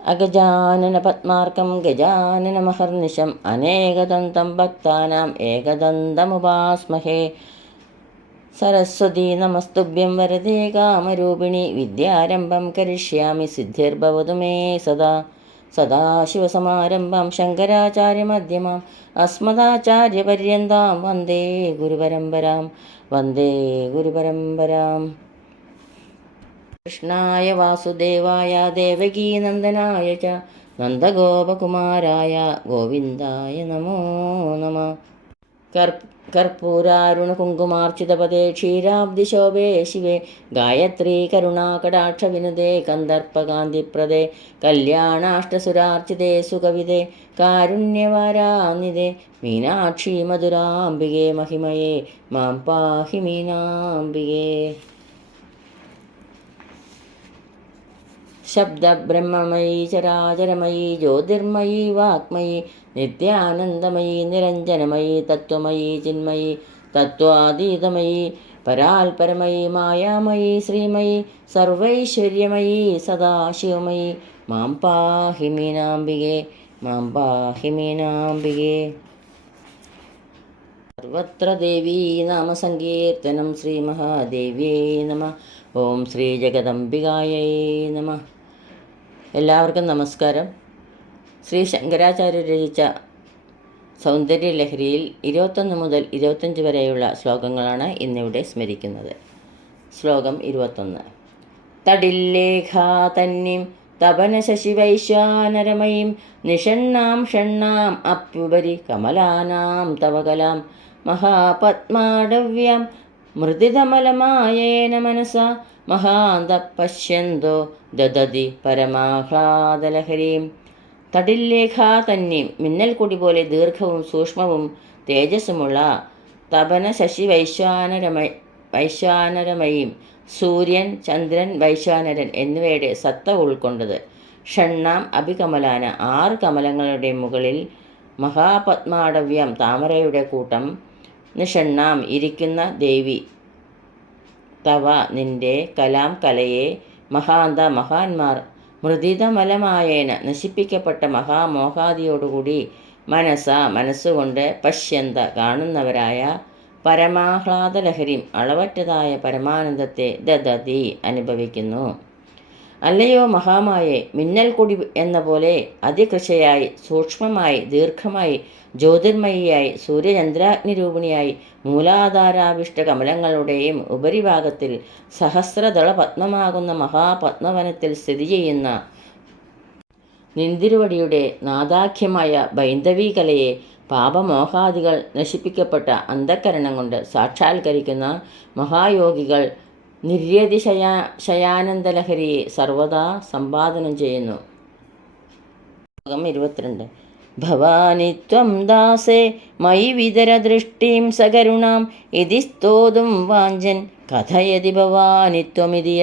അഗജാനന പത്മാർക്കം ഗജാനനമഹർനിശം അനേകദന്തം ഭക്താനാം ഏകദന്തമുപാസ്മഹേ. സരസ്വതീ നമസ്തുഭ്യം വരദേ കാമരൂപിണി വിദ്യാരംഭം കരിഷ്യാമി സിദ്ധിർഭവതു may സദാ. സദാശിവസമാരംഭം ശങ്കരാചാര്യമധ്യമാം അസ്മദാചാര്യപര്യന്താം വന്ദേ ഗുരുപരമ്പരാം. കൃഷ്ണായ വാസുദേവായ ദേവകീനന്ദനായ ച നന്ദഗോപകുമാരായ ഗോവിന്ദായ നമോ നമഃ. കർപ്പൂരാരുണകുങ്കുമാർച്ചിതപദേ ക്ഷീരാബ്ദിശോഭേ ശിവേ ഗായത്രീ കരുണാകടാക്ഷവിനുദേ കന്ദർപ്പകാന്തിപ്രദേ കല്യാണാഷ്ടസുരാർച്ചിതേ സുകവിദേ കാരുണ്യവാരാനിദേ മീനാക്ഷി മധുരാംബികേ മഹിമയേ മാം പാഹി മീനാംബികേ. ശബ്ദബ്രഹ്മമയീ ചരാചരമയീ ജ്യോതിർമയീ വാക്മയീ നിത്യാനന്ദമയീ നിരഞ്ജനമയീ തത്വമയീ ചിന്മയീ തത്വാതീതമയീ പരാൽപരമയീ മായാമയീ ശ്രീമയീ സർവൈശ്വര്യമയീ സദാശിവമയീ മാം പാഹി മീനാംബികേ സർവത്ര ദേവീ നാമസങ്കീർത്തനം ശ്രീമഹാദേവ്യേ നമഃ. ഓം ശ്രീ ജഗദംബികായൈ നമഃ. എല്ലാവർക്കും നമസ്കാരം. ശ്രീ ശങ്കരാചാര്യർ രചിച്ച സൗന്ദര്യലഹരിയിൽ 21 മുതൽ 25 വരെയുള്ള ശ്ലോകങ്ങളാണ് ഇന്നിവിടെ സ്മരിക്കുന്നത്. ശ്ലോകം 21. തടില്ലേഖാ തന്നിം തപന ശശിവൈശ്വാനരമയീം നിഷണ്ണാം ഷണ്ണാം അപ്യുപരി കമലാനാം തവ കലാം മഹാപത്മാടവ്യാം മൃദിതമലമായേന മനസാ മഹാന്ത പശ്യന്തോ ദദതി പരമാഹ്ലാദലഹരീം. തടില്ലേഖാ തന്നിം മിന്നൽ കൊടി പോലെ ദീർഘവും സൂക്ഷ്മവും തേജസ്സുമുള്ള തപന ശശി വൈശ്വാനരമയീം സൂര്യൻ, ചന്ദ്രൻ, വൈശ്വാനരൻ എന്നിവയുടെ സത്ത ഉൾക്കൊണ്ടത്. ഷണ്ണാം അഭികമലാന 6 കമലങ്ങളുടെ മുകളിൽ മഹാപത്മാടവ്യം താമരയുടെ കൂട്ടം നിഷണ്ണാം ഇരിക്കുന്ന ദേവി തവ നിന്റെ കലാം കലയെ മഹാന്ത മഹാന്മാർ മൃദിതമലമായേന നശിപ്പിക്കപ്പെട്ട മഹാമോഹാദിയോടുകൂടി മനസ്സുകൊണ്ട് പശ്യന്ത കാണുന്നവരായ പരമാഹ്ലാദലഹരിം അളവറ്റതായ പരമാനന്ദത്തെ ദദതി അനുഭവിക്കുന്നു. അല്ലയോ മഹാമായേ, മിന്നൽ കൊടി എന്ന പോലെ അതികൃശയായി സൂക്ഷ്മമായി ദീർഘമായി ജ്യോതിർമയിയായി സൂര്യചന്ദ്രാഗ്നിരൂപിണിയായി മൂലാധാരാവിഷ്ട കമലങ്ങളുടെയും ഉപരിഭാഗത്തിൽ സഹസ്രദള പത്മമാകുന്ന മഹാപത്മവനത്തിൽ സ്ഥിതി ചെയ്യുന്ന നിന്തിരുവടിയുടെ നാദാഖ്യമായ ബൈന്ദവീകലയെ പാപമോഹാദികൾ നശിപ്പിക്കപ്പെട്ട അന്ധക്കരണം കൊണ്ട് സാക്ഷാത്കരിക്കുന്ന മഹായോഗികൾ നിര്യതി ശയാനന്ദലഹരിയെ സർവദാ സമ്പാദനം ചെയ്യുന്നു. 22. ഭവാനി ത്വം ദാസേ മയി വിതരദൃഷ്ടിം സകരുണാം ഇതി സ്തോതും വാഞ്ചൻ കഥയതി ഭവാനി ത്വമിതിയ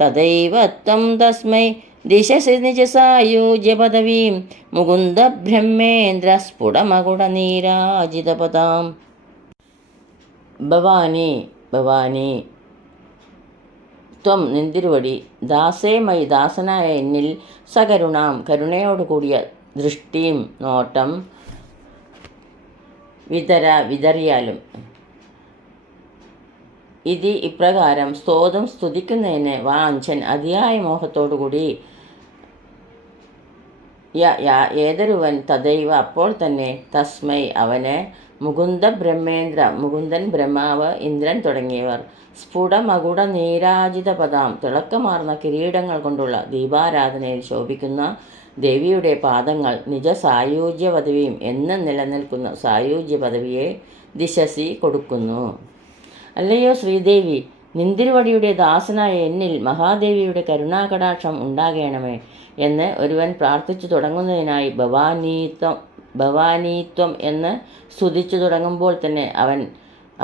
തദൈവ ത്വം തസ്മൈ ദിശസി നിജസായൂജ്യ പദവീം മുകുന്ദ ബ്രഹ്മേന്ദ്ര സ്ഫുടമകുടനീരാജിതപദാം. ഭവാനി ത്വം നിന്തിരുവടി ദാസേ മൈ ദാസനായ എന്നിൽ സകരുണാം കരുണയോടുകൂടിയ ദൃഷ്ടിയും നോട്ടം വിതറിയാലും ഇത് ഇപ്രകാരം സ്തോതും സ്തുതിക്കുന്നതിന് വാഞ്ചൻ അതിയായ മോഹത്തോടുകൂടി ഏതൊരുവൻ തദൈവ അപ്പോൾ തന്നെ തസ്മൈ അവന് മുകുന്ദൻ ബ്രഹ്മാവ് ഇന്ദ്രൻ തുടങ്ങിയവർ സ്ഫുടമകുട നീരാജിത പദാം തിളക്കമാർന്ന കിരീടങ്ങൾ കൊണ്ടുള്ള ദീപാരാധനയിൽ ശോഭിക്കുന്ന ദേവിയുടെ പാദങ്ങൾ നിജ സായൂജ്യ പദവിയും എന്നും നിലനിൽക്കുന്ന സായൂജ്യ പദവിയെ ദിശസി കൊടുക്കുന്നു. അല്ലയോ ശ്രീദേവി, നിന്തിരുവടിയുടെ ദാസനായ എന്നിൽ മഹാദേവിയുടെ കരുണാകടാക്ഷം ഉണ്ടാകണമേ എന്ന് ഒരുവൻ പ്രാർത്ഥിച്ചു തുടങ്ങുന്നതിനായി ഭവാനീത്വം എന്ന് സ്തുതിച്ചു തുടങ്ങുമ്പോൾ തന്നെ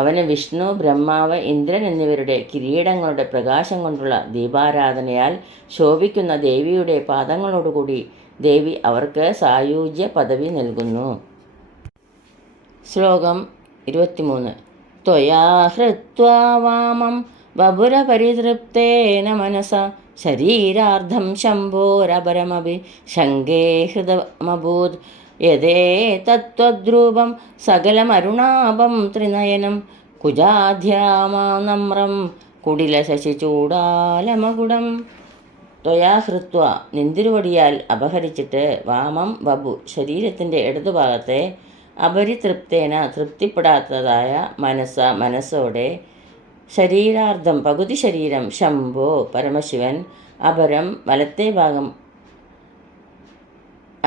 അവന് വിഷ്ണു, ബ്രഹ്മാവ്, ഇന്ദ്രൻ എന്നിവരുടെ കിരീടങ്ങളുടെ പ്രകാശം കൊണ്ടുള്ള ദീപാരാധനയാൽ ശോഭിക്കുന്ന ദേവിയുടെ പാദങ്ങളോടുകൂടി ദേവി അവർക്ക് സായൂജ്യ പദവി നൽകുന്നു. ശ്ലോകം 23. ത്വയാ ഹൃത്വാ വാമം ബഭുരപരിതൃപ്തേന മനസാ ശരീരാർദ്ധം ശംഭോരപരമഭി ശങ്കേ ഹൃദമഭൂത് യഥേ തത്വദ്രൂപം സകലമരുണാഭം ത്രിനയനം കുജാധ്യാമാനമ്രം കുടിലശശിചൂടാലമകുടം ത്വയാ ഹൃത്വ നിന്തിരുവടിയാൽ അപഹരിച്ചിട്ട് വാമം വപു ശരീരത്തിൻ്റെ ഇടതുഭാഗത്തെ അപരിതൃപ്തേന തൃപ്തിപ്പെടാത്തതായ മനസ്സോടെ ശരീരാർദ്ധം പകുതി ശരീരം ശംഭോ പരമശിവൻ അപരം വലത്തെ ഭാഗം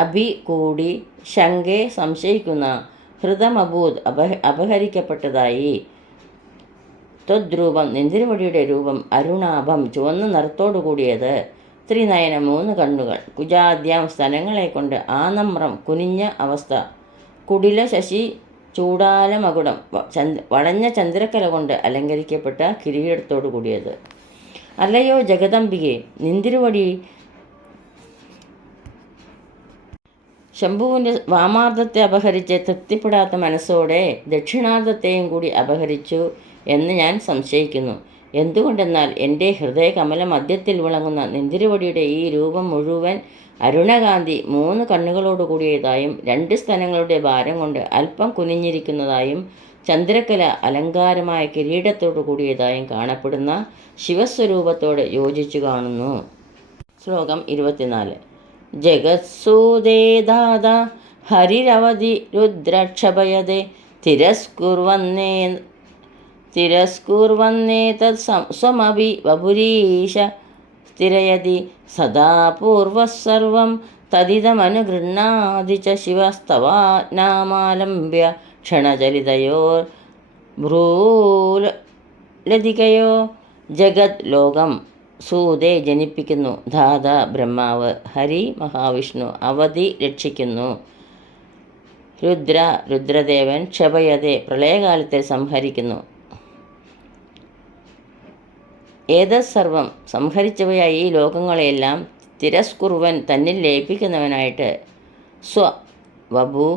അഭി കൂടി ശങ്കെ സംശയിക്കുന്ന ഹൃദമഭൂത് അപഹരിക്കപ്പെട്ടതായി ത്വദ്രൂപം നിന്തിരുവടിയുടെ രൂപം അരുണാഭം ചുവന്ന നിറത്തോടു കൂടിയത് ത്രിനയനം 3 കണ്ണുകൾ കുജാദ്യം സ്തനങ്ങളെ കൊണ്ട് ആനമ്രം കുനിഞ്ഞ അവസ്ഥ കുടില ശശി ചൂടാലമകുടം വളഞ്ഞ ചന്ദ്രക്കല കൊണ്ട് അലങ്കരിക്കപ്പെട്ട കിരീടത്തോടു കൂടിയത്. അല്ലയോ ജഗദംബികെ, നിന്തിരുവടി ശംഭുവിൻ്റെ വാമാർദ്ധത്തെ അപഹരിച്ച് തൃപ്തിപ്പെടാത്ത മനസ്സോടെ ദക്ഷിണാർദ്ധത്തെയും കൂടി അപഹരിച്ചു എന്ന് ഞാൻ സംശയിക്കുന്നു. എന്തുകൊണ്ടെന്നാൽ എൻ്റെ ഹൃദയകമല മധ്യത്തിൽ വിളങ്ങുന്ന നിന്തിരുവടിയുടെ ഈ രൂപം മുഴുവൻ അരുണകാന്തി 3 കണ്ണുകളോട് കൂടിയതായും 2 സ്തനങ്ങളുടെ ഭാരം കൊണ്ട് അല്പം കുനിഞ്ഞിരിക്കുന്നതായും ചന്ദ്രക്കല അലങ്കാരമായ കിരീടത്തോടു കൂടിയതായും കാണപ്പെടുന്ന ശിവസ്വരൂപത്തോട് യോജിച്ചു കാണുന്നു. ശ്ലോകം 24. ജഗത്സൂദേ ദാത ഹരിരവധി രുദ്രക്ഷഭയതേ തിരസ്കുർവന്നേതത് സ്വമഭി വപുരീശ സ്ഥിരയതി സദാ പൂർവസർവം തദിതമനുഗൃഹ്ണാതി ച ശിവസ്തവാനാമാലംബ്യ ക്ഷണചലിതയോർ ഭ്രൂലതികയോ. ജഗത് ലോകം സൂതെ ജനിപ്പിക്കുന്നു, ധാത ബ്രഹ്മാവ്, ഹരി മഹാവിഷ്ണു, അവധി രക്ഷിക്കുന്നു, രുദ്രദേവൻ ക്ഷപയതെ പ്രളയകാലത്തെ സംഹരിക്കുന്നു. ഏതസർവം സംഹരിച്ചവയായ ഈ ലോകങ്ങളെയെല്ലാം തിരസ്കുർവൻ തന്നിൽ ലയിപ്പിക്കുന്നവനായിട്ട് വപു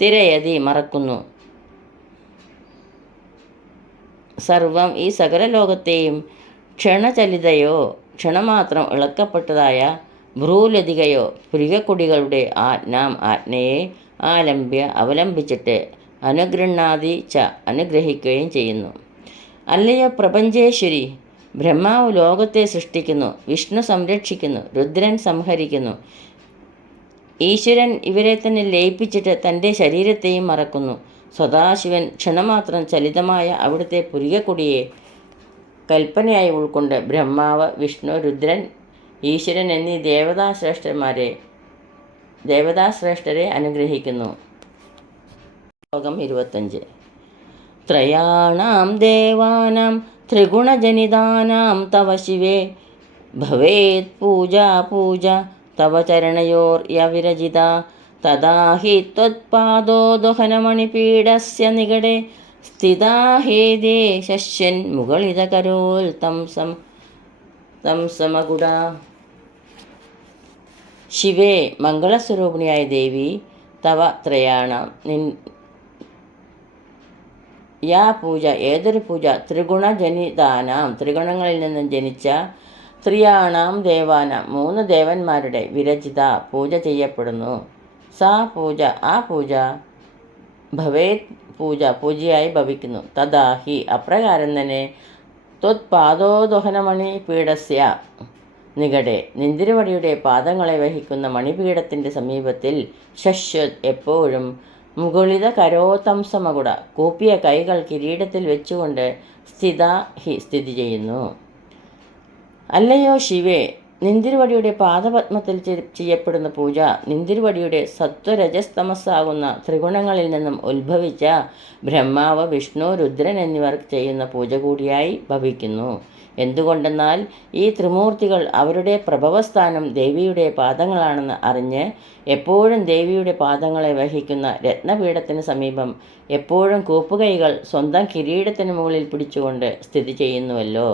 തിരയതി മറക്കുന്നു. സർവം ഈ സകല ലോകത്തെയും ക്ഷണചലിതയോ ക്ഷണമാത്രം ഇളക്കപ്പെട്ടതായ ഭ്രൂലതികയോ പുരികക്കൊടികളുടെ ആജ്ഞയെ ആലംബ്യ അവലംബിച്ചിട്ട് അനുഗൃഹ്ണാതി ച അനുഗ്രഹിക്കുകയും ചെയ്യുന്നു. അല്ലയോ പ്രപഞ്ചേശ്വരി, ബ്രഹ്മാവ് ലോകത്തെ സൃഷ്ടിക്കുന്നു, വിഷ്ണു സംരക്ഷിക്കുന്നു, രുദ്രൻ സംഹരിക്കുന്നു. ഈശ്വരൻ ഇവരെ തന്നെ ലയിപ്പിച്ചിട്ട് തൻ്റെ ശരീരത്തെയും മറക്കുന്നു. സദാശിവൻ ക്ഷണമാത്രം ചലിതമായ അവിടുത്തെ പുരികക്കൊടിയെ കൽപ്പനയായി ഉൾക്കൊണ്ട് ബ്രഹ്മാവ്, വിഷ്ണു, രുദ്രൻ, ഈശ്വരൻ എന്നീ ദേവതാശ്രേഷ്ഠരെ അനുഗ്രഹിക്കുന്നു. ശ്ലോകം 25. ത്രയാണാം ദേവാനാം ത്രിഗുണജനിതാനാം തവ ശിവേ ഭവേത് പൂജ തവ ചരണയോർയവിരജിത തദാ ഹി ത്വത്പാദോദഹനമണിപീഠസ്യ നികടേ സ്ഥിതാ ഹേദേ ശശ്യൻ മുകളിതകരോൽ തം സമകുട. ശിവേ, മംഗളസ്വരൂപിണിയായ ദേവി, തവ ത്രയാണാം യാ പൂജ, ഏതൊരു പൂജ, ത്രിഗുണജനിതാനാം ത്രിഗുണങ്ങളിൽ നിന്നും ജനിച്ച ത്രിയാണാം ദേവാനാം 3 ദേവന്മാരുടെ വിരചിത പൂജ ചെയ്യപ്പെടുന്നു. സാ പൂജ, ആ പൂജ ഭവേത് പൂജയായി ഭവിക്കുന്നു. തഥാ ഹി അപ്രകാരം തന്നെ ത്വത്പാദോദഹനമണി പീഠസ്യ നികടെ നിന്തിരുവടിയുടെ പാദങ്ങളെ വഹിക്കുന്ന മണിപീഠത്തിൻ്റെ സമീപത്തിൽ ശശ്വത് എപ്പോഴും മുകുളിത കരോതംസമകുട കൂപ്പിയ കൈകൾ കിരീടത്തിൽ വെച്ചുകൊണ്ട് സ്ഥിതി ചെയ്യുന്നു. അല്ലയോ ശിവേ, നിന്തിരുവടിയുടെ പാദപത്മത്തിൽ ചെയ്യപ്പെടുന്ന പൂജ നിന്തിരുവടിയുടെ സത്വരജസ്തമസ്സാകുന്ന ത്രിഗുണങ്ങളിൽ നിന്നും ഉത്ഭവിച്ച ബ്രഹ്മാവ്, വിഷ്ണു, രുദ്രൻ എന്നിവർ ചെയ്യുന്ന പൂജ കൂടിയായി ഭവിക്കുന്നു. എന്തുകൊണ്ടെന്നാൽ ഈ ത്രിമൂർത്തികൾ അവരുടെ പ്രഭവസ്ഥാനം ദേവിയുടെ പാദങ്ങളാണെന്ന് അറിഞ്ഞ് എപ്പോഴും ദേവിയുടെ പാദങ്ങളെ വഹിക്കുന്ന രത്നപീഠത്തിന് സമീപം എപ്പോഴും കൂപ്പുകൈകൾ സ്വന്തം കിരീടത്തിന് മുകളിൽ പിടിച്ചുകൊണ്ട് സ്ഥിതി ചെയ്യുന്നുവല്ലോ.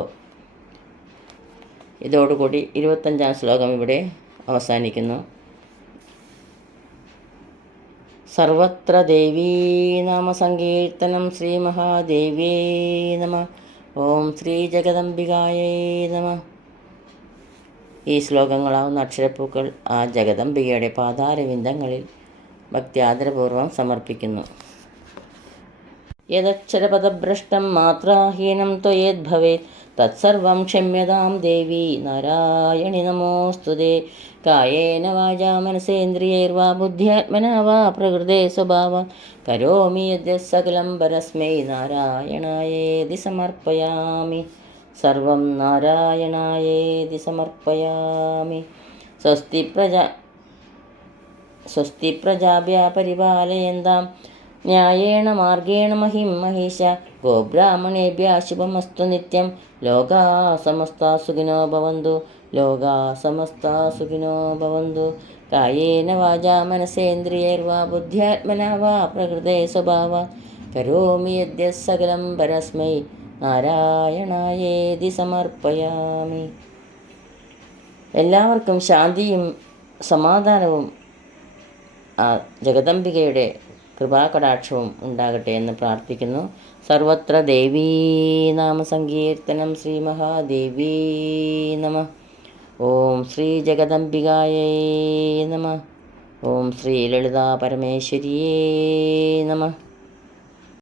ഇതോടുകൂടി 25-ാം ശ്ലോകം ഇവിടെ അവസാനിക്കുന്നു. സർവത്ര ദേവീ നാമ സങ്കീർത്തനം. ശ്രീ മഹാദേവ്യേ നമഃ. ഓം ശ്രീ ജഗദംബികായൈ നമഃ. ഈ ശ്ലോകങ്ങളാവുന്ന അക്ഷരപ്പൂക്കൾ ആ ജഗദംബികയുടെ പാതാരവിന്ദങ്ങളിൽ ഭക്ത്യാദരപൂർവ്വം സമർപ്പിക്കുന്നു. യദക്ഷരപദഭ്രഷ്ടം മാത്രാഹീനം ത്വയേദ്ഭവേത് തത്സർവം ക്ഷമ്യതാം ദേവി നാരായണി നമോസ്തുതേ. കായേന വാചാ മനസേന്ദ്രിയൈർവാ ബുദ്ധ്യാത്മനാ വാ പ്രകൃതേ സ്വഭാവാത് കരോമി യദ്യത് സകലം പരസ്മൈ നാരായണായേതി സമർപ്പയാമി. സർവം നാരായണായേതി സമർപ്പയാമി. സ്വസ്തി പ്രജാഭ്യഃ പരിപാലയന്താം ന്യായേണ മാർഗേണ മഹിം മഹീശ. ഗോബ്രാഹ്മണേഭ്യഃ ശുഭമസ്തു നിത്യം. ലോകാ സമസ്താ സുഖിനോ ഭവന്തു. ലോകാ സമസ്താ സുഖിനോ ഭവന്തു. കായേന വാചാ മനസേന്ദ്രിയൈർവാ ബുദ്ധ്യാത്മനാ വാ പ്രകൃതേ സ്വഭാവാത് കരോമി യദ്യത് സകലം പരസ്മൈ നാരായണായേതി സമർപ്പയാമി. എല്ലാവർക്കും ശാന്തിയും സമാധാനവും ജഗദംബികയുടെ കൃപാകടാക്ഷവും ഉണ്ടാകട്ടെ എന്ന് പ്രാർത്ഥിക്കുന്നു. സർവത്ര ദേവീ നാമസങ്കീർത്തനം. ശ്രീ മഹാദേവീ നമഃ. ഓം ശ്രീ ജഗദംബികായൈ നമഃ. ഓം ശ്രീ ലളിതാ പരമേശ്വരിയേ നമഃ.